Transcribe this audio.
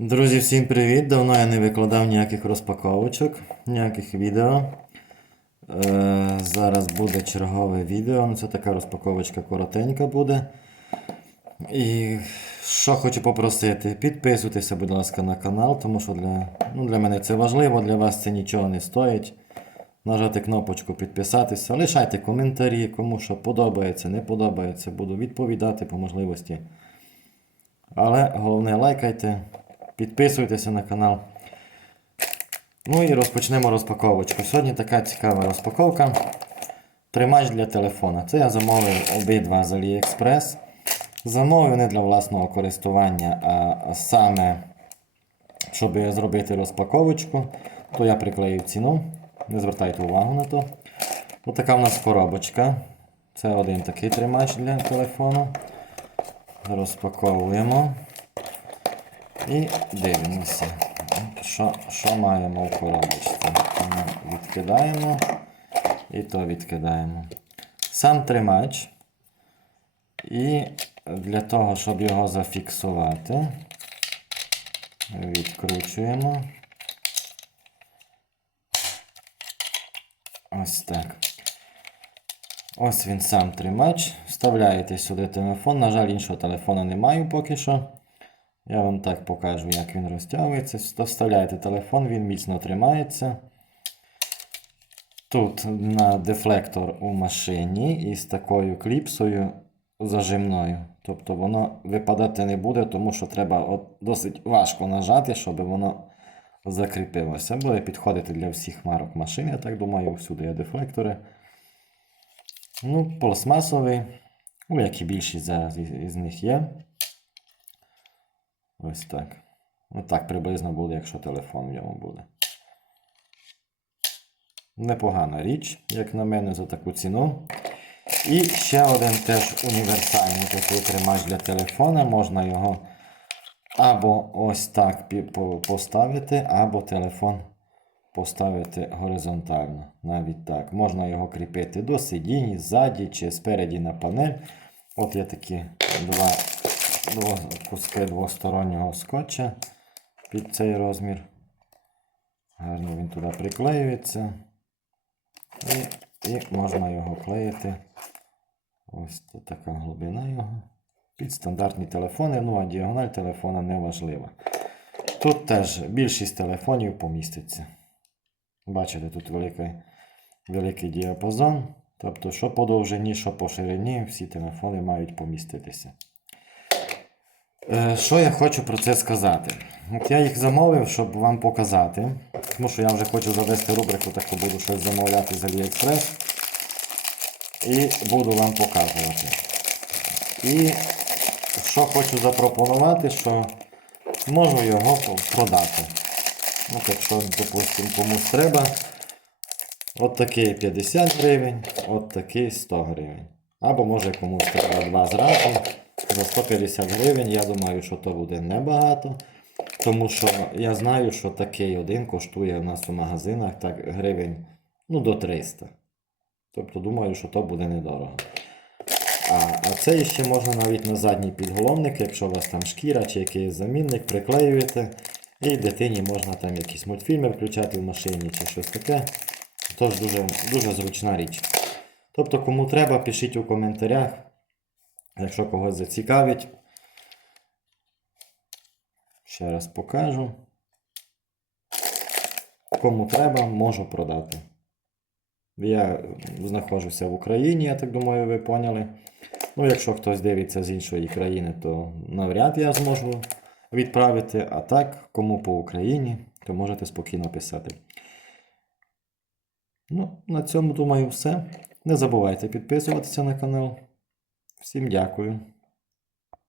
Друзі, всім привіт! Давно я не викладав ніяких розпаковочок, ніяких відео. Е, зараз буде чергове відео. Ну, це така розпаковочка коротенька буде. І що хочу попросити, підписуйтеся, будь ласка, на канал, тому що для, ну, для мене це важливо, для вас це нічого не стоїть. Нажати кнопочку підписатися, лишайте коментарі, кому що подобається, не подобається, буду відповідати по можливості. Але головне лайкайте, підписуйтеся на канал. Ну і розпочнемо розпаковочку. Сьогодні така цікава розпаковка. Тримач для телефона. Це я замовив обидва з AliExpress. Замовив не для власного користування, а саме, щоб зробити розпаковочку, то я приклеїв ціну. Не звертайте увагу на то. Ось така в нас коробочка. Це один такий тримач для телефону. Розпаковуємо. І дивимося, що, що маємо в коробочці. Тому Відкидаємо і то відкидаємо. Сам тримач. І для того, щоб його зафіксувати, відкручуємо. Ось так. Ось він сам тримач. Вставляєте сюди телефон. На жаль, іншого телефона не маю поки що. Я вам так покажу, як він розтягується. Вставляєте телефон, він міцно тримається. Тут на дефлектор у машині із такою кліпсою зажимною. Тобто воно випадати не буде, тому що треба от досить важко нажати, щоб воно закріпилося. Буде підходити для всіх марок машин, я так думаю, всюди є дефлектори. Ну, пластмасовий, ну, як і більшість зараз із, них є. Ось так. Отак приблизно буде, якщо телефон в ньому буде. Непогана річ, як на мене, за таку ціну. І ще один теж універсальний такий тримач для телефона. Можна його або ось так поставити, або телефон поставити горизонтально. Навіть так. Можна його кріпити до сидінь, ззаді чи спереді на панель. От є такі два дво- куски двостороннього скотча під цей розмір. Гарно він туди приклеюється. І, і можна його клеїти. Ось тут така глибина його. Під стандартні телефони, ну а діагональ телефона не важлива. Тут теж більшість телефонів поміститься. Бачите, тут великий, великий діапазон. Тобто, що по довжині, що по ширині, всі телефони мають поміститися. Е, Що я хочу про це сказати? От я їх замовив, щоб вам показати. Тому що я вже хочу завести рубрику, таку буду щось замовляти з AliExpress. І буду вам показувати. І що хочу запропонувати, що можу його продати. От якщо, допустимо, комусь треба. От такий 50 гривень, от такий 100 гривень. Або може комусь треба два зразу. За 150 гривень, я думаю, що то буде небагато. Тому що я знаю, що такий один коштує у нас у магазинах так гривень ну, до 300. Тобто думаю, що то буде недорого. А, а це ще можна навіть на задній підголовник, якщо у вас там шкіра чи якийсь замінник, приклеюєте. І дитині можна там якісь мультфільми включати в машині чи щось таке. Тож дуже, дуже зручна річ. Тобто, кому треба, пишіть у коментарях, якщо когось зацікавить. Ще раз покажу. Кому треба, можу продати. Я знаходжуся в Україні, я так думаю, ви поняли. Ну, якщо хтось дивиться з іншої країни, то навряд я зможу відправити. А так, кому по Україні, то можете спокійно писати. Ну, на цьому, думаю, все. Не забувайте підписуватися на канал. Всім дякую.